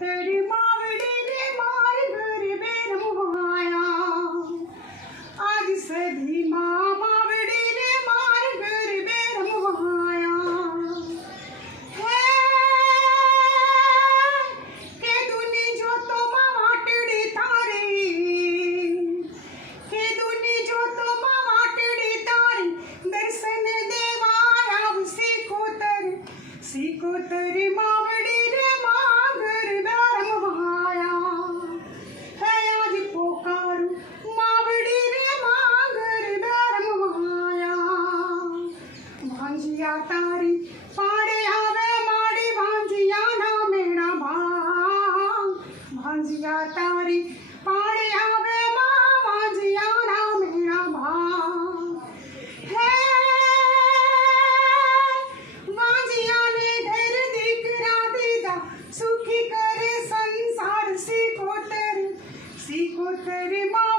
तेरी मावड़ी रे मार घर बेरवाया आज सधी माँ मावड़ी रे मार घर बेरवाया है के दुनी जो तो मावाटड़ी तारी के दुनी जो तो मावाटड़ी तारी दर्शन देवाया सीकोतर मावड़ी रे मागर बेरवाया है आज पोकार मावड़ी रे मागर बेरवाया भांजिया तारी पाड़े आवे माड़ी भांजिया ना मेरा भांग भांजिया तारी पाड़े आवे माँ भांजिया ना मेरा भांग है भांजिया ने घर दिकरा दीदा सुखी करे संसार सीखो तेरी माँ